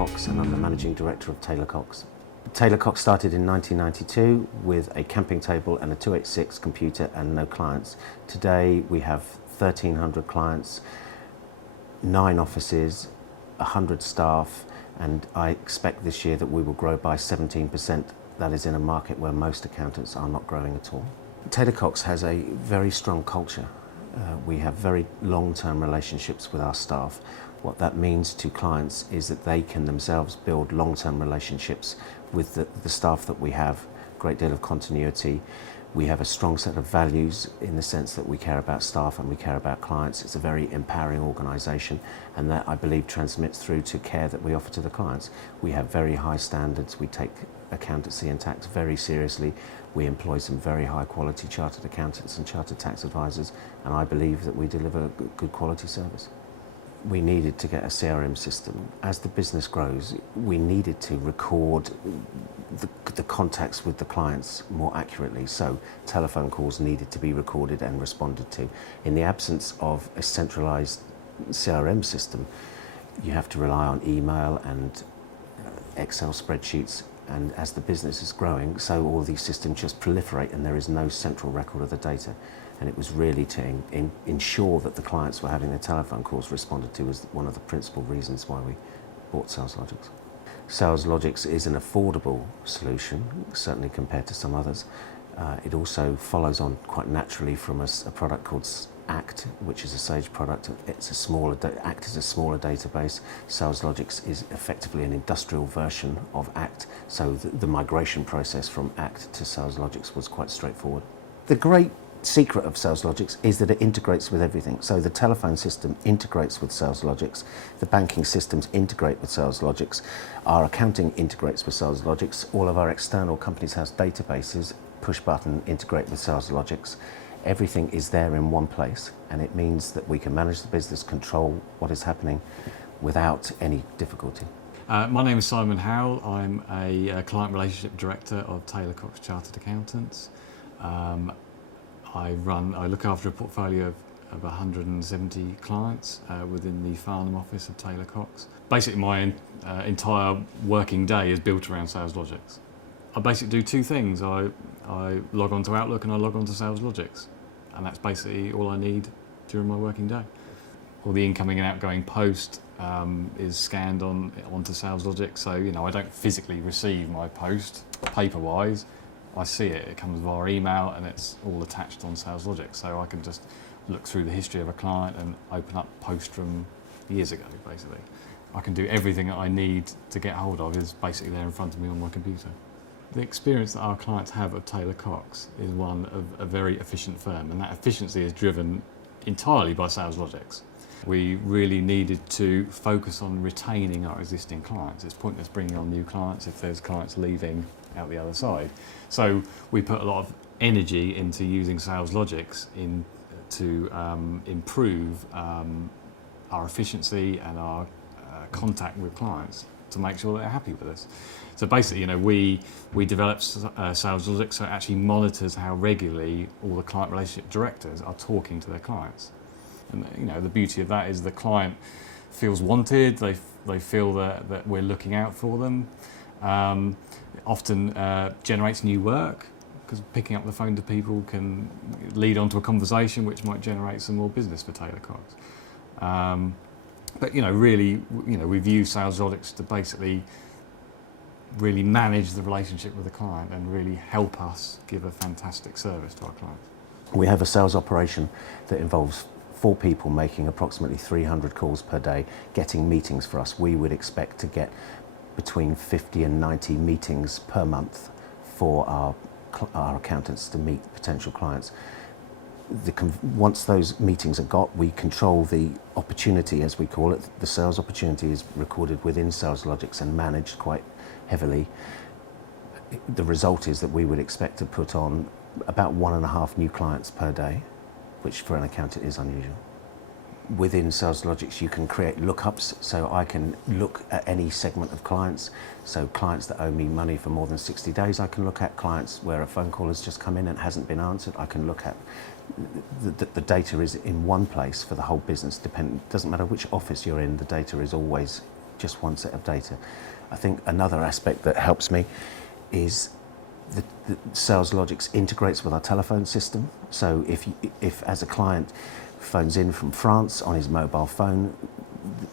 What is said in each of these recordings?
Taylorcocks and I'm the Managing Director of Taylorcocks. Taylorcocks started in 1992 with a camping table and a 286 computer and no clients. Today we have 1,300 clients, 9 offices, 100 staff, and I expect this year that we will grow by 17%. That is in a market where most accountants are not growing at all. Taylorcocks has a very strong culture. We have very long-term relationships with our staff. What that means to clients is that they can themselves build long-term relationships with the staff that we have, a great deal of continuity. We have a strong set of values in the sense that we care about staff and we care about clients. It's a very empowering organisation, and that, I believe, transmits through to care that we offer to the clients. We have very high standards. We take accountancy and tax very seriously. We employ some very high quality chartered accountants and chartered tax advisors, and I believe that we deliver good quality service. We needed to get a CRM system. As the business grows, we needed to record the contacts with the clients more accurately, so telephone calls needed to be recorded and responded to. In the absence of a centralised CRM system, you have to rely on email and Excel spreadsheets, and as the business is growing, so all these systems just proliferate and there is no central record of the data. And it was really to ensure that the clients were having their telephone calls responded to as one of the principal reasons why we bought Saleslogix. Saleslogix is an affordable solution, certainly compared to some others. It also follows on quite naturally from a product called Act, which is a Sage product. It's a smaller, Act is a smaller database. Saleslogix is effectively an industrial version of Act, so the migration process from Act to Saleslogix was quite straightforward. The great secret of Saleslogix is that it integrates with everything. So the telephone system integrates with Saleslogix, the banking systems integrate with Saleslogix, our accounting integrates with Saleslogix, all of our external companies' house databases, push button, integrate with Saleslogix. Everything is there in one place, and it means that we can manage the business, control what is happening without any difficulty. My name is Simon Howell. I'm a Client Relationship Director of Taylorcocks Chartered Accountants. I look after a portfolio of 170 clients within the Farnham office of Taylorcocks. Basically, my entire working day is built around Saleslogix. I basically do 2 things. I log on to Outlook and I log on to Saleslogix, and that's basically all I need during my working day. All the incoming and outgoing post is scanned onto Saleslogix, so I don't physically receive my post paper-wise. I see it, it comes via email and it's all attached on Saleslogix, so I can just look through the history of a client and open up post from years ago, basically. I can do everything that I need to get hold of is basically there in front of me on my computer. The experience that our clients have of Taylorcocks is one of a very efficient firm, and that efficiency is driven entirely by Saleslogix. We really needed to focus on retaining our existing clients. It's pointless bringing on new clients if there's clients leaving out the other side. So we put a lot of energy into using Saleslogix to improve our efficiency and our contact with clients to make sure that they're happy with us. So basically, we developed Saleslogix so it actually monitors how regularly all the client relationship directors are talking to their clients. And the beauty of that is the client feels wanted, they feel that we're looking out for them. It often generates new work, because picking up the phone to people can lead on to a conversation which might generate some more business for Taylorcocks. But really, we've used Saleslogix to basically really manage the relationship with the client and really help us give a fantastic service to our clients. We have a sales operation that involves 4 people making approximately 300 calls per day, getting meetings for us. We would expect to get between 50 and 90 meetings per month for our accountants to meet potential clients. Once those meetings are got, we control the opportunity, as we call it. The sales opportunity is recorded within Saleslogix and managed quite heavily. The result is that we would expect to put on about 1.5 new clients per day, which for an accountant is unusual. Within Saleslogix you can create lookups, so I can look at any segment of clients. So clients that owe me money for more than 60 days, I can look at. Clients where a phone call has just come in and hasn't been answered, I can look at. The data is in one place for the whole business. Doesn't matter which office you're in, the data is always just one set of data. I think another aspect that helps me is the Saleslogix integrates with our telephone system. So if as a client phones in from France on his mobile phone,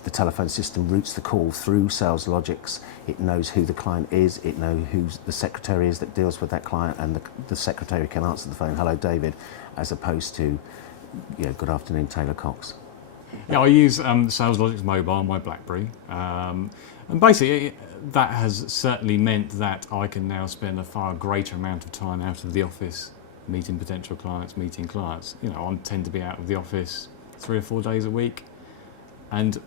the telephone system routes the call through Saleslogix. It knows who the client is, it knows who the secretary is that deals with that client, and the secretary can answer the phone, "Hello, David," as opposed to, "Good afternoon, Taylorcocks." Yeah, I use Saleslogix Mobile on my BlackBerry, and basically that has certainly meant that I can now spend a far greater amount of time out of the office meeting potential clients, meeting clients. I tend to be out of the office 3 or 4 days a week, and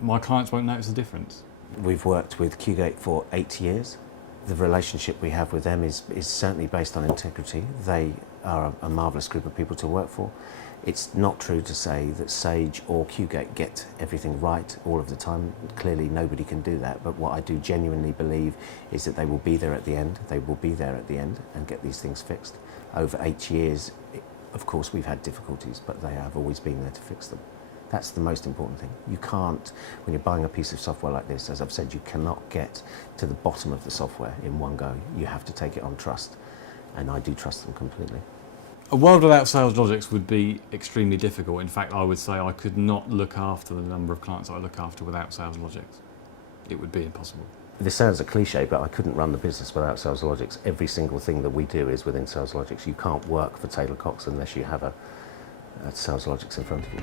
my clients won't notice the difference. We've worked with Qgate for 8 years. The relationship we have with them is certainly based on integrity. They are a marvellous group of people to work for. It's not true to say that Sage or Qgate get everything right all of the time. Clearly nobody can do that, but what I do genuinely believe is that they will be there at the end. They will be there at the end and get these things fixed. Over 8 years, of course, we've had difficulties, but they have always been there to fix them. That's the most important thing. You can't, when you're buying a piece of software like this, as I've said, you cannot get to the bottom of the software in one go. You have to take it on trust, and I do trust them completely. A world without Saleslogix would be extremely difficult. In fact, I would say I could not look after the number of clients I look after without Saleslogix. It would be impossible. This sounds a cliche, but I couldn't run the business without Saleslogix. Every single thing that we do is within Saleslogix. You can't work for Taylorcocks unless you have a Saleslogix in front of you.